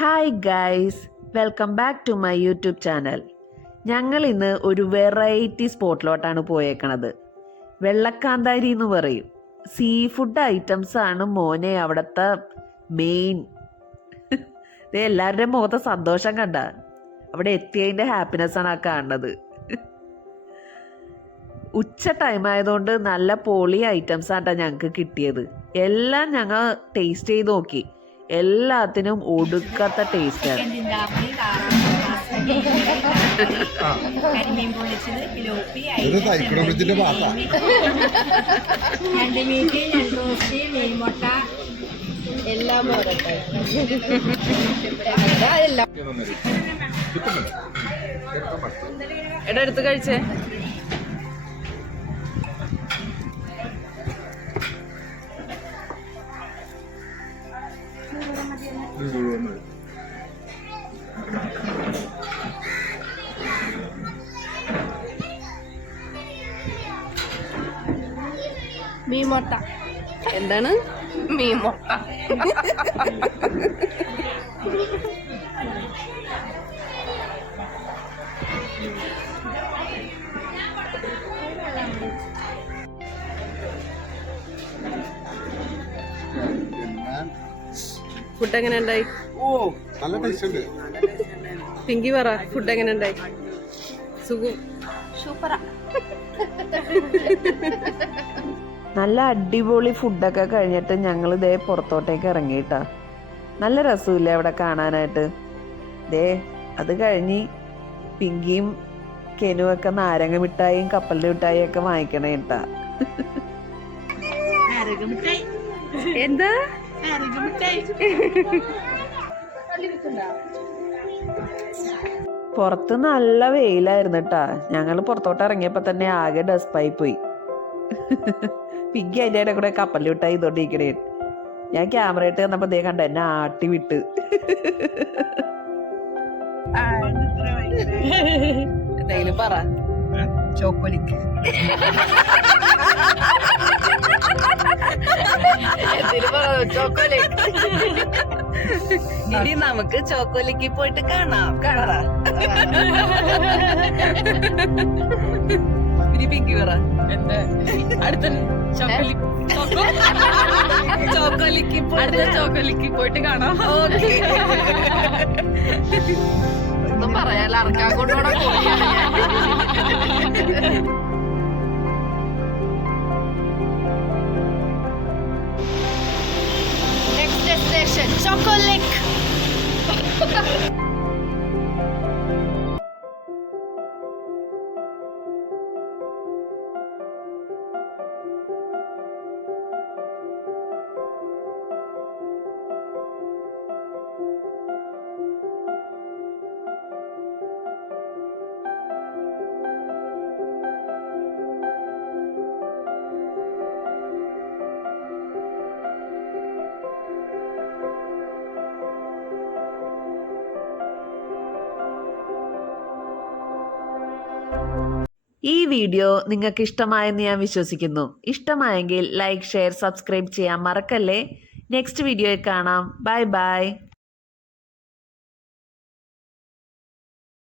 Hi guys, welcome back to my YouTube channel. ഞങ്ങൾ ഇന്ന് ഒരു വെറൈറ്റി സ്പോട്ടിലോട്ടാണ് പോയേക്കണത്. വെള്ളക്കാന്താരി എന്ന് പറയും. സീ ഫുഡ് ഐറ്റംസ് ആണ് മോനെ അവിടുത്തെ മെയിൻ. എല്ലാവരുടെയും മുഖത്തെ സന്തോഷം കണ്ട, അവിടെ എത്തിയതിൻ്റെ ഹാപ്പിനെസ് ആണ് ആ കാണുന്നത്. ഉച്ച ടൈം ആയതുകൊണ്ട് നല്ല പൊളി ഐറ്റംസ് ആട്ടാ ഞങ്ങൾക്ക് കിട്ടിയത്. എല്ലാം ഞങ്ങൾ ടേസ്റ്റ് ചെയ്ത് നോക്കി. എല്ലാത്തിനും ഒടുക്കത്തെ ടേസ്റ്റാണ്. കരിമീൻ പൊള്ളിച്ചത്, പിലോപ്പി, ഞണ്ടുമീറ്റ്, ഞണ്ടോസ്റ്റ്, മീൻമുട്ട എല്ലാം എടാ എടുത്ത് കഴിച്ചേ. മീൻമുട്ട എന്താണ്? മീൻമുട്ട ഫുഡ് എങ്ങനെ ഉണ്ടായി? നല്ല ടേസ്റ്റ് ഉണ്ട്. പിങ്കി പറ, ഫുഡ് എങ്ങനെ ഉണ്ടായി? സുഖം, സൂപ്പറാ. നല്ല അടിപൊളി ഫുഡൊക്കെ കഴിഞ്ഞിട്ട് ഞങ്ങൾ ഇതേ പുറത്തോട്ടേക്ക് ഇറങ്ങിയിട്ടാ. നല്ല രസമില്ലേ അവിടെ കാണാനായിട്ട്. ദേ അത് കഴിഞ്ഞ് പിങ്കിയും കെനുവൊക്കെ നാരങ്ങ മിഠായിയും കപ്പലിൻ്റെ മിഠായിയും ഒക്കെ വാങ്ങിക്കണേ കേട്ടാ. എന്താ പുറത്ത് നല്ല വെയിലായിരുന്നു കേട്ടാ. ഞങ്ങൾ പുറത്തോട്ട് ഇറങ്ങിയപ്പോ തന്നെ ആകെ ഡസ്പായി പോയി. പിങ്കി അതിൻ്റെ കൂടെ കപ്പലിൽ വിട്ടാ ഇതോണ്ടിരിക്കണേ. ഞാൻ ക്യാമറ ഇട്ട് വന്നപ്പോ ദേ കണ്ട എന്നെ ആട്ടി വിട്ട്. എന്തെങ്കിലും പറ. ചോക്കോലിക്ക് ഇനി നമുക്ക് ചോക്കോലിക്ക് പോയിട്ട് കാണാം. കാണാ ഇനി പിങ്കി പറ. എന്റെ അടുത്ത ചോക്കോലിക്ക് പോയിട്ട് കാണാം. ഒന്നും പറയാല്ല, അറക്കാൻ കൊണ്ടോടെ Next destination, Choco Lake. ഈ വീഡിയോ നിങ്ങൾക്ക് ഇഷ്ടമായെന്ന് ഞാൻ വിശ്വസിക്കുന്നു. ഇഷ്ടമായെങ്കിൽ ലൈക്ക്, ഷെയർ, സബ്സ്ക്രൈബ് ചെയ്യാൻ മറക്കല്ലേ. നെക്സ്റ്റ് വീഡിയോയിൽ കാണാം. Bye bye.